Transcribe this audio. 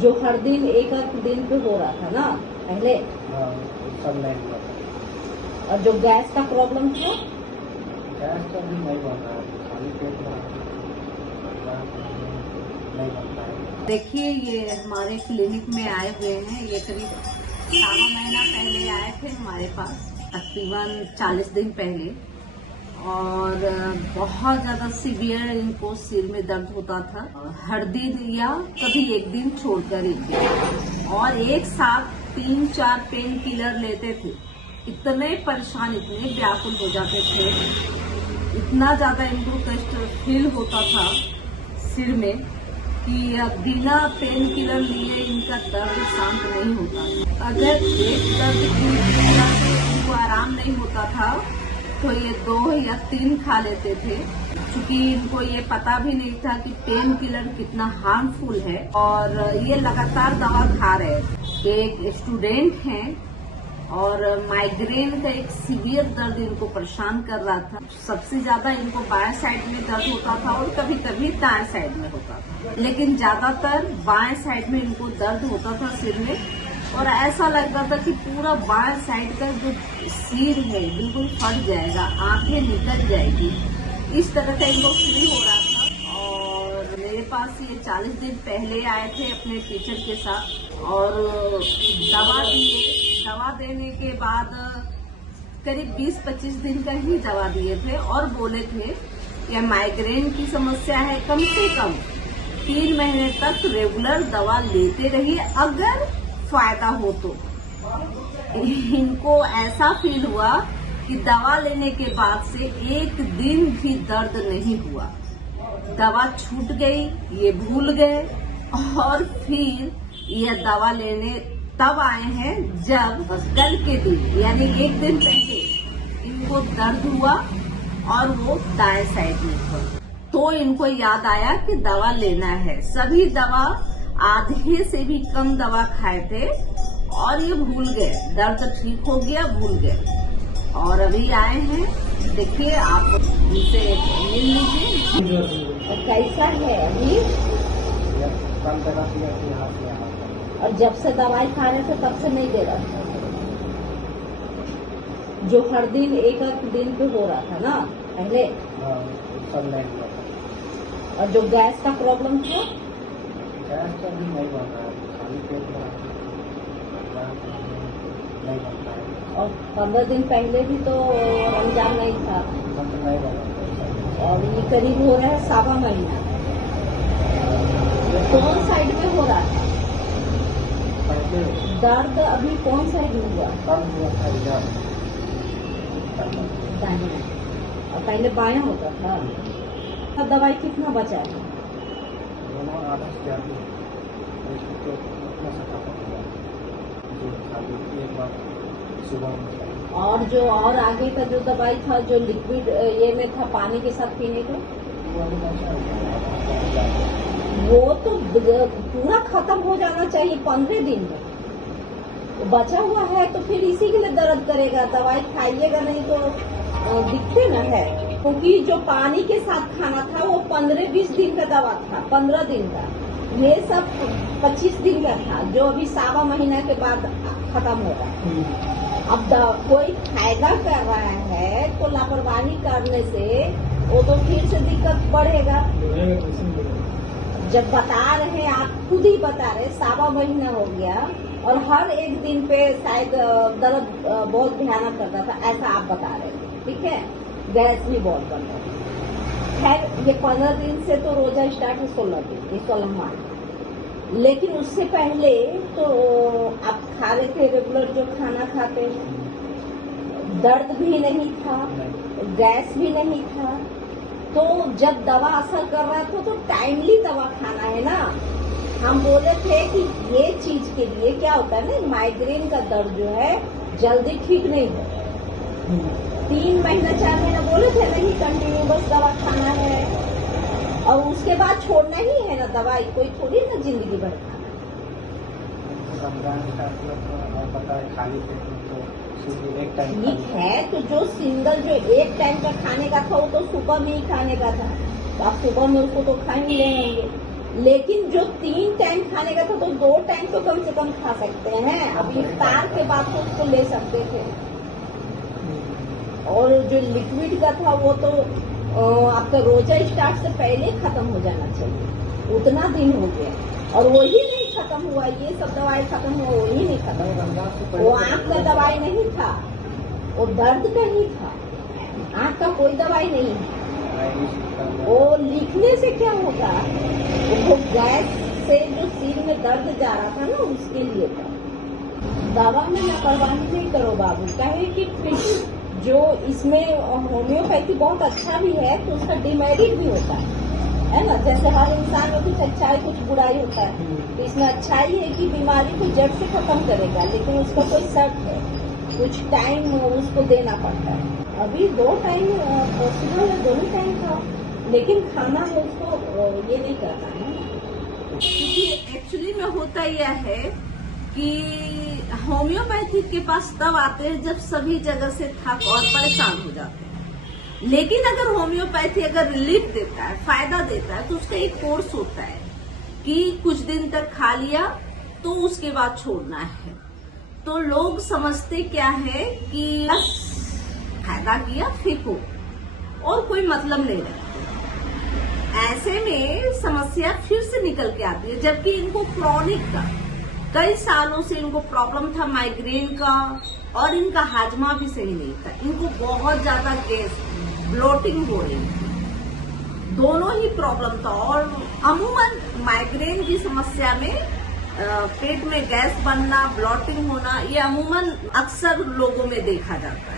जो हर दिन एक दिन पे हो रहा था ना पहले। हाँ, सब नहीं हुआ था। और जो गैस का प्रॉब्लम था, गैस तो अभी नहीं बन रहा है, खाली पेट में नहीं बनता है। देखिए ये हमारे क्लिनिक में आए हुए हैं। ये करीब 7 महीना पहले आए थे हमारे पास, तकरीबन 40 दिन पहले। और बहुत ज्यादा सीवियर इनको सिर में दर्द होता था, हर दिन या कभी एक दिन छोड़कर एक दिन, और एक साथ 3-4 पेन किलर लेते थे। इतने परेशान, इतने व्याकुल हो जाते थे, इतना ज्यादा इनको कष्ट फील होता था सिर में कि बिना पेन किलर लिए इनका दर्द शांत नहीं होता। अगर एक दर्द की इनको आराम नहीं होता था तो ये 2 या 3 खा लेते थे, क्योंकि इनको ये पता भी नहीं था कि पेन किलर कितना हार्मफुल है। और ये लगातार दवा खा रहे थे। एक स्टूडेंट हैं और माइग्रेन का एक सीवियर दर्द इनको परेशान कर रहा था। सबसे ज्यादा इनको बाएं साइड में दर्द होता था और कभी कभी दाएं साइड में होता था, लेकिन ज्यादातर बाएं साइड में इनको दर्द होता था सिर में। और ऐसा लगता था कि पूरा बाएं साइड का जो सिर है बिल्कुल फट जाएगा, आंखें निकल जाएगी, इस तरह का इनको फील हो रहा था। और मेरे पास ये 40 दिन पहले आए थे अपने टीचर के साथ और दवा दिए। दवा देने के बाद करीब 20-25 दिन का ही दवा दिए थे और बोले थे यह माइग्रेन की समस्या है, कम से कम 3 महीने तक रेगुलर दवा लेते रहिए, अगर फायदा हो तो। इनको ऐसा फील हुआ कि दवा लेने के बाद से एक दिन भी दर्द नहीं हुआ। दवा छूट गई, ये भूल गए, और फिर ये दवा लेने तब आए हैं जब कल के दिन यानी एक दिन पहले इनको दर्द हुआ और वो दाएं साइड में था। तो इनको याद आया कि दवा लेना है। सभी दवा आधे से भी कम दवा खाए थे और ये भूल गए, दर्द ठीक हो गया, भूल गए। और अभी आए हैं, देखिए आप इनसे मिल लीजिए। और कैसा है अभी? कम दवा दिया कि हाथ में हाथ। और जब से दवाई खा रहे थे तब से नहीं दे रहा था। जो हर दिन एक दिन पे हो रहा था ना पहले। हाँ, सब नहीं हुआ था। और जो गैस का प्रॉब्लम था, गैस तो अभी नहीं बन रहा है, खाली पेट में नहीं बनता है। और 15 दिन पहले भी तो रमजान नहीं था, नहीं बना। और ये करीब हो रहा है 7वां महीना। कौन साइड में हो रहा था दर्द? अभी कौन साइड में हुआ? दाहिना। और पहले बायां होता था। अब दवाई कितना बचा है? और जो और आगे का जो दवाई था, जो लिक्विड ये में था पानी के साथ पीने का, वो तो पूरा खत्म हो जाना चाहिए 15 दिन में। बचा हुआ है तो फिर इसी के लिए दर्द करेगा। दवाई खाइएगा नहीं तो दिखते न है, क्योंकि जो पानी के साथ खाना था वो 15-20 दिन का दवा था, 15 दिन का। ये सब 25 दिन का था, जो अभी 7वां महीना के बाद खत्म होगा। अब कोई फायदा कर रहा है तो लापरवाही करने से वो तो फिर से दिक्कत बढ़ेगा। जब बता रहे, आप खुद ही बता रहे 7वां महीना हो गया और हर एक दिन पे शायद दर्द बहुत भयानक करता था, ऐसा आप बता रहे थे, ठीक है। गैस भी बहुत बन रहा था। खैर ये 15 दिन से तो रोजा स्टार्ट है, 16 दिन, ये 16 मार्च। लेकिन उससे पहले तो आप खा रहे थे रेगुलर जो खाना खाते हैं, दर्द भी नहीं था, गैस भी नहीं था। तो जब दवा असर कर रहा था तो टाइमली दवा खाना है ना। हम बोले थे कि ये चीज के लिए क्या होता है ना, माइग्रेन का दर्द जो है जल्दी ठीक नहीं होता। 3 महीना 4 महीना बोले थे नहीं, कंटिन्यू बस दवा खाना है और उसके बाद छोड़ना ही है ना दवाई, कोई थोड़ी ना जिंदगी भर खाना। खाली पेट में तो एक टाइम ठीक है, तो जो सिंगल जो एक टाइम का खाने का था वो तो सुबह में ही खाने का था, तो आप सुबह में उसको तो खा ही लेंगे। लेकिन जो 3 टाइम खाने का था तो 2 टाइम तो कम से कम खा सकते हैं। अब इफ्तार के बाद तो उसको ले सकते थे। और जो लिक्विड का था वो तो आपका रोजा स्टार्ट से पहले खत्म हो जाना चाहिए। उतना दिन हो गया और वही नहीं खत्म हुआ। ये सब दवाई खत्म हुआ, वही नहीं खत्म हुआ। वो आँख का दवाई नहीं था, वो दर्द का ही था। आँख का कोई दवाई नहीं है। वो लिखने से क्या होगा, वो गैस से जो सिर में दर्द जा रहा था ना, उसके लिए था। दवा में लापरवाही नहीं करो बाबू। कहे कि फिर जो इसमें होम्योपैथी बहुत अच्छा भी है तो उसका डिमेरिट भी होता है ना। जैसे हर इंसान में कुछ अच्छाई कुछ बुराई होता है, तो इसमें अच्छाई है कि बीमारी को जड़ से खत्म करेगा, लेकिन उसका कोई शर्त है, कुछ टाइम उसको देना पड़ता है। अभी 2 टाइम पॉसिबल है, दोनों टाइम खाओ, लेकिन खाना है उसको ये नहीं करना है। क्योंकि एक्चुअली में होता यह है कि होम्योपैथी के पास तब आते हैं जब सभी जगह से थक और परेशान हो जाते हैं। लेकिन अगर होम्योपैथी अगर रिलीफ देता है, फायदा देता है, तो उसका एक कोर्स होता है कि कुछ दिन तक खा लिया तो उसके बाद छोड़ना है। तो लोग समझते क्या है कि बस फायदा किया फेंको और कोई मतलब नहीं रखते। ऐसे में समस्या फिर से निकल के आती है, जबकि इनको क्रॉनिक का कई सालों से इनको प्रॉब्लम था, माइग्रेन का, और इनका हाजमा भी सही नहीं था। इनको बहुत ज्यादा गैस, ब्लोटिंग हो रही थी, दोनों ही प्रॉब्लम था। और अमूमन माइग्रेन की समस्या में पेट में गैस बनना, ब्लोटिंग होना, ये अमूमन अक्सर लोगों में देखा जाता है।